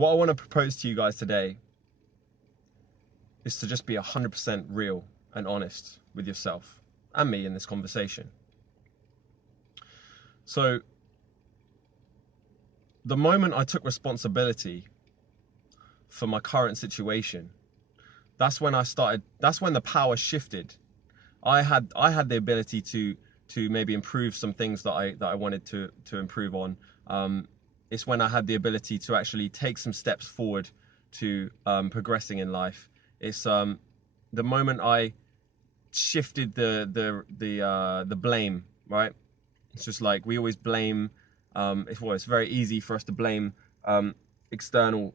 what I want to propose to you guys today is to just be 100% real and honest with yourself and me in this conversation. So, the moment I took responsibility for my current situation, that's when the power shifted. I had the ability to maybe improve some things that I wanted to improve on. It's when I had the ability to actually take some steps forward to progressing in life. It's the moment I shifted the blame, right? It's just like we always blame. It's very easy for us to blame external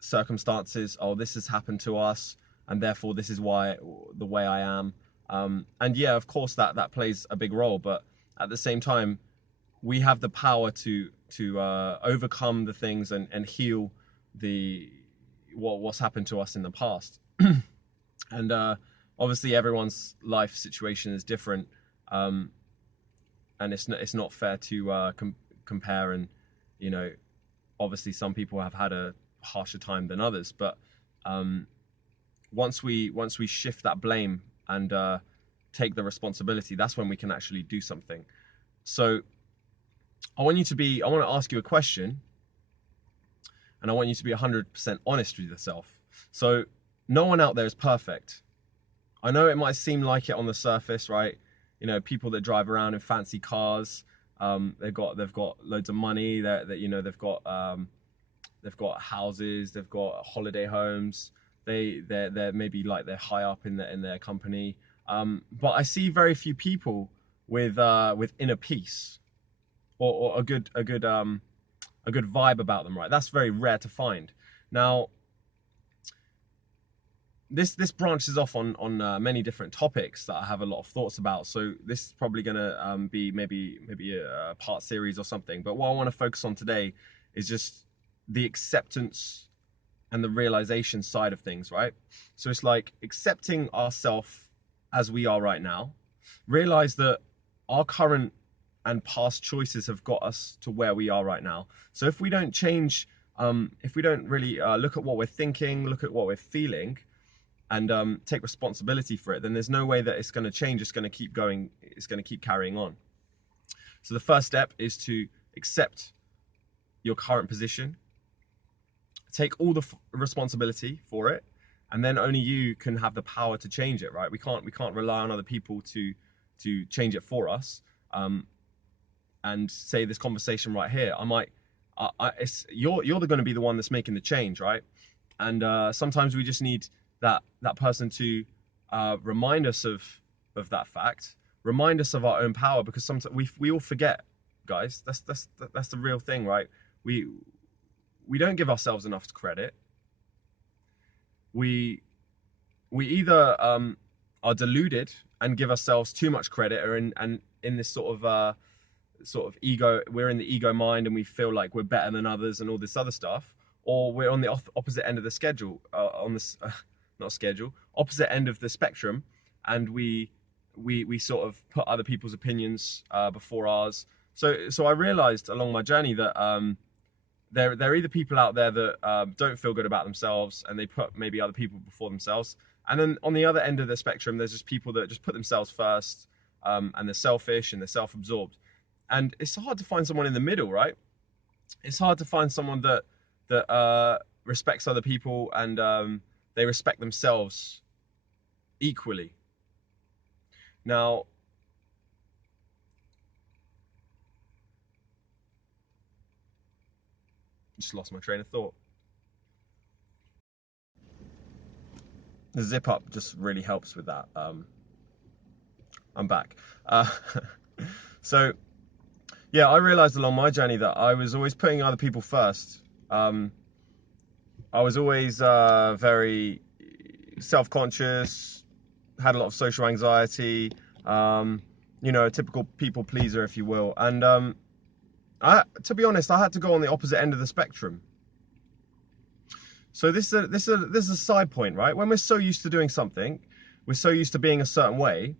circumstances. Oh, this has happened to us, and therefore this is why the way I am. And yeah, of course that plays a big role, but at the same time, we have the power to overcome the things and heal what's happened to us in the past. And obviously, everyone's life situation is different, and it's not fair to compare. And you know, obviously, some people have had a harsher time than others, but once we shift that blame and take the responsibility, that's when we can actually do something. So I want to ask you a question, and I want you to be 100% honest with yourself. So no one out there is perfect. I know it might seem like it on the surface, right? You know, people that drive around in fancy cars, they've got loads of money. They've got houses, they've got holiday homes. They're maybe like they're high up in their company. But I see very few people with inner peace or a good vibe about them, right? That's very rare to find. Now, this branches off on many different topics that I have a lot of thoughts about. So this is probably gonna be maybe a part series or something. But what I want to focus on today is just the acceptance and the realization side of things, right? So it's like accepting ourselves as we are right now, realize that our current and past choices have got us to where we are right now. So if we don't change, if we don't really look at what we're thinking, look at what we're feeling, and take responsibility for it, then there's no way that it's going to change. It's going to keep going. It's going to keep carrying on. So the first step is to accept your current position, take all the responsibility for it, and then only you can have the power to change it, right? We can't rely on other people to change it for us. And say this conversation right here, you're going to be the one that's making the change, right? And sometimes we just need that person to remind us of that fact, remind us of our own power, because sometimes we all forget, guys. That's the real thing, right? We don't give ourselves enough credit. We either are deluded and give ourselves too much credit, or in this sort of ego, we're in the ego mind and we feel like we're better than others and all this other stuff, or we're on the opposite end of the schedule, opposite end of the spectrum, and we sort of put other people's opinions before ours. So I realized along my journey that there are either people out there that don't feel good about themselves and they put maybe other people before themselves, and then on the other end of the spectrum, there's just people that just put themselves first, and they're selfish and they're self-absorbed. And it's hard to find someone in the middle, right? It's hard to find someone that respects other people and they respect themselves equally. Now, just lost my train of thought. The zip up just really helps with that. I'm back. So yeah, I realized along my journey that I was always putting other people first. I was always very self-conscious, had a lot of social anxiety, a typical people pleaser, if you will. And to be honest, I had to go on the opposite end of the spectrum. So this is a side point, right? When we're so used to doing something, we're so used to being a certain way,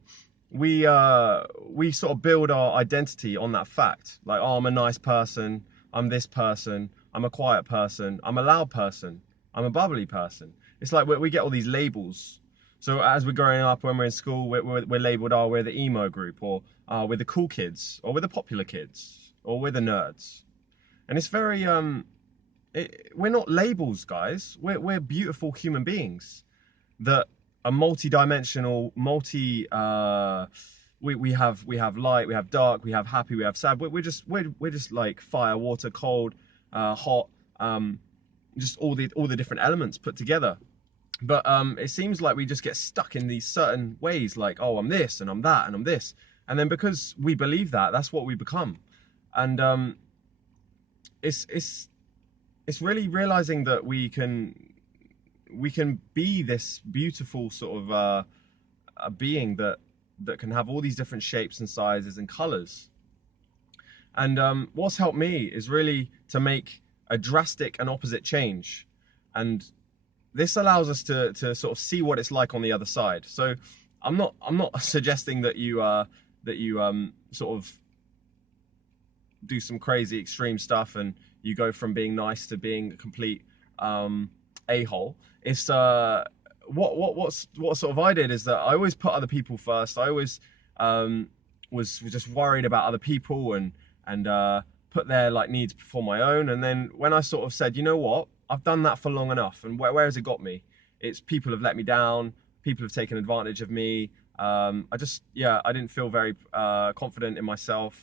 we sort of build our identity on that fact. Like, oh, I'm a nice person, I'm this person, I'm a quiet person, I'm a loud person, I'm a bubbly person. It's like we get all these labels. So as we're growing up, when we're in school, we're labeled, oh, we're the emo group, or we're the cool kids, or we're the popular kids, or we're the nerds. And it's very, we're not labels, guys. We're beautiful human beings that are multi-dimensional, we have light, we have dark, we have happy, we have sad. We're just like fire, water, cold, hot, just all the different elements put together. But it seems like we just get stuck in these certain ways, like, oh, I'm this and I'm that and I'm this, and then because we believe that, that's what we become. And it's really realizing that we can be this beautiful sort of a being that can have all these different shapes and sizes and colors. And what's helped me is really to make a drastic and opposite change. And this allows us to sort of see what it's like on the other side. So I'm not suggesting that you sort of do some crazy extreme stuff and you go from being nice to being a complete a-hole. It's what sort of I did is that I always put other people first. I always was just worried about other people and put their like needs before my own. And then when I sort of said, you know what, I've done that for long enough, and where has it got me? It's people have let me down, people have taken advantage of me. I didn't feel very confident in myself.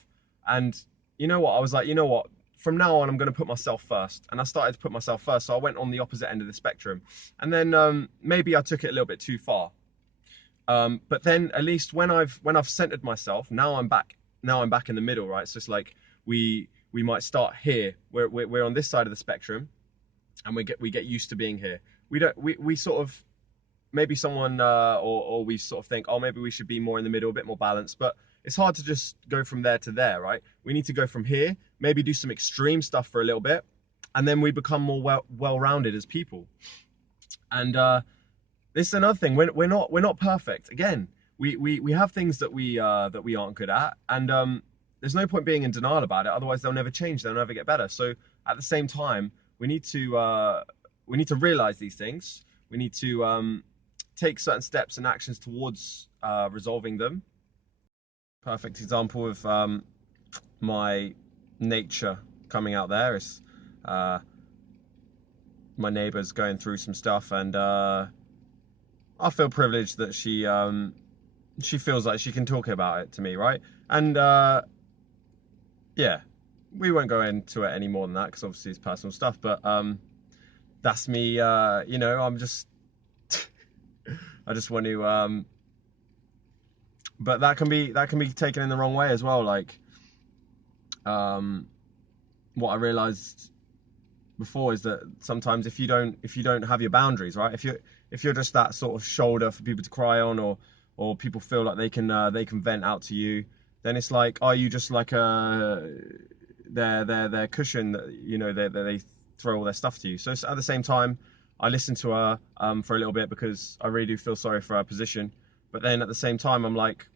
And you know what, I was like, you know what, from now on I'm going to put myself first. And I started to put myself first, so I went on the opposite end of the spectrum. And then maybe I took it a little bit too far. But then at least when I've centered myself, now I'm back in the middle, right? So it's like we might start here, we're on this side of the spectrum, and we get used to being here. We sort of, maybe someone or we sort of think, oh, maybe we should be more in the middle, a bit more balanced. But it's hard to just go from there to there, right? We need to go from here, maybe do some extreme stuff for a little bit, and then we become more well-rounded as people. And this is another thing. We're not perfect. Again, we have things that we aren't good at, and there's no point being in denial about it. Otherwise, they'll never change. They'll never get better. So at the same time, we need to realize these things. We need to take certain steps and actions towards resolving them. Perfect example of my nature coming out there is my neighbour's going through some stuff, and I feel privileged that she feels like she can talk about it to me, right? And yeah, we won't go into it any more than that because obviously it's personal stuff. But that's me. I'm just I just want to. But that can be taken in the wrong way as well. Like what I realized before is that sometimes if you don't have your boundaries, right? If you're just that sort of shoulder for people to cry on, or people feel like they can vent out to you, then it's like, are you just like their cushion that they throw all their stuff to you? So at the same time, I listened to her for a little bit because I really do feel sorry for her position. But then at the same time, I'm like,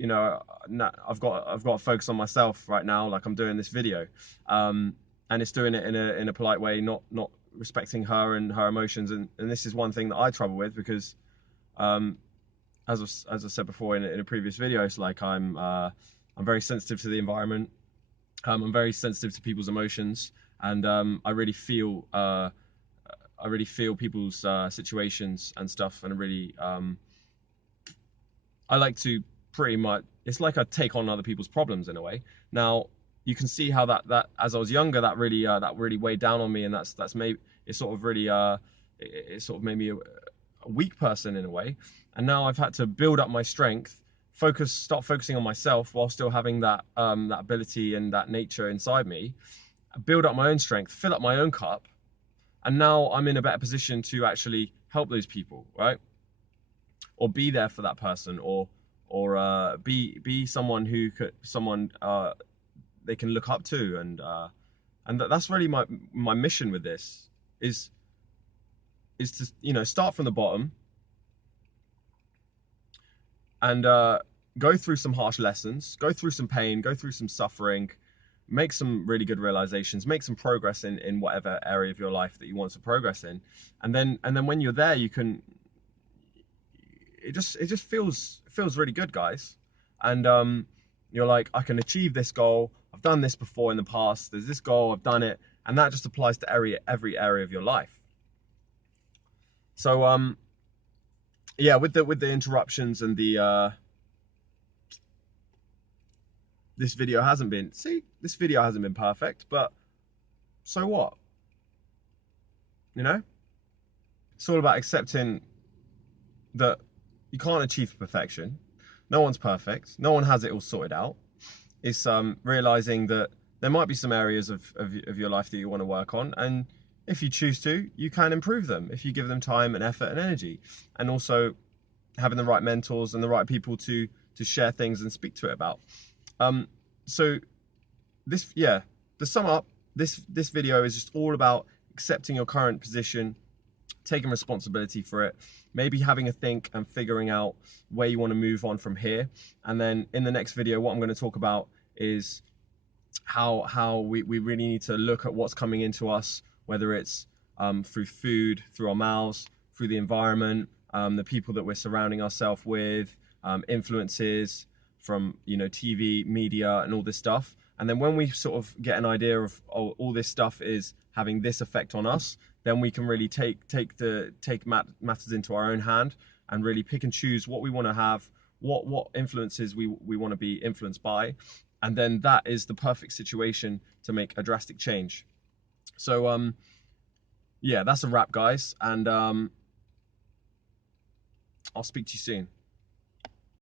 I've got to focus on myself right now. Like I'm doing this video, and it's doing it in a polite way, not respecting her and her emotions. And this is one thing that I trouble with because, as I said before in a previous video, it's like I'm very sensitive to the environment. I'm very sensitive to people's emotions, and I really feel people's situations and stuff, and I like to pretty much, it's like I take on other people's problems in a way. Now you can see how that as I was younger, that really weighed down on me, and that's maybe it sort of really it sort of made me a weak person in a way. And now I've had to build up my strength, start focusing on myself while still having that ability and that nature inside me, build up my own strength, fill up my own cup, and now I'm in a better position to actually help those people, right? Or be there for that person, or be someone they can look up to, and that's really my mission with this is to start from the bottom and go through some harsh lessons, go through some pain, go through some suffering, make some really good realizations, make some progress in whatever area of your life that you want to progress in, and then when you're there, you can. It just feels really good, guys, and you're like, I can achieve this goal. I've done this before in the past. There's this goal. I've done it, and that just applies to every area of your life. So yeah, with the interruptions and the this video hasn't been perfect, but so what? You know, it's all about accepting that you can't achieve perfection. No one's perfect. No one has it all sorted out. It's realizing that there might be some areas of your life that you want to work on, and if you choose to, you can improve them if you give them time and effort and energy, and also having the right mentors and the right people to share things and speak to it about. So this, yeah, to sum up, this video is just all about accepting your current position, taking responsibility for it, maybe having a think and figuring out where you want to move on from here. And then in the next video, what I'm going to talk about is how we really need to look at what's coming into us, whether it's through food, through our mouths, through the environment, the people that we're surrounding ourselves with, influences from, you know, TV, media, and all this stuff. And then when we sort of get an idea of, oh, all this stuff is having this effect on us, then we can really take matters into our own hand and really pick and choose what we want to have, what influences we want to be influenced by, and then that is the perfect situation to make a drastic change. So yeah, that's a wrap, guys, and I'll speak to you soon.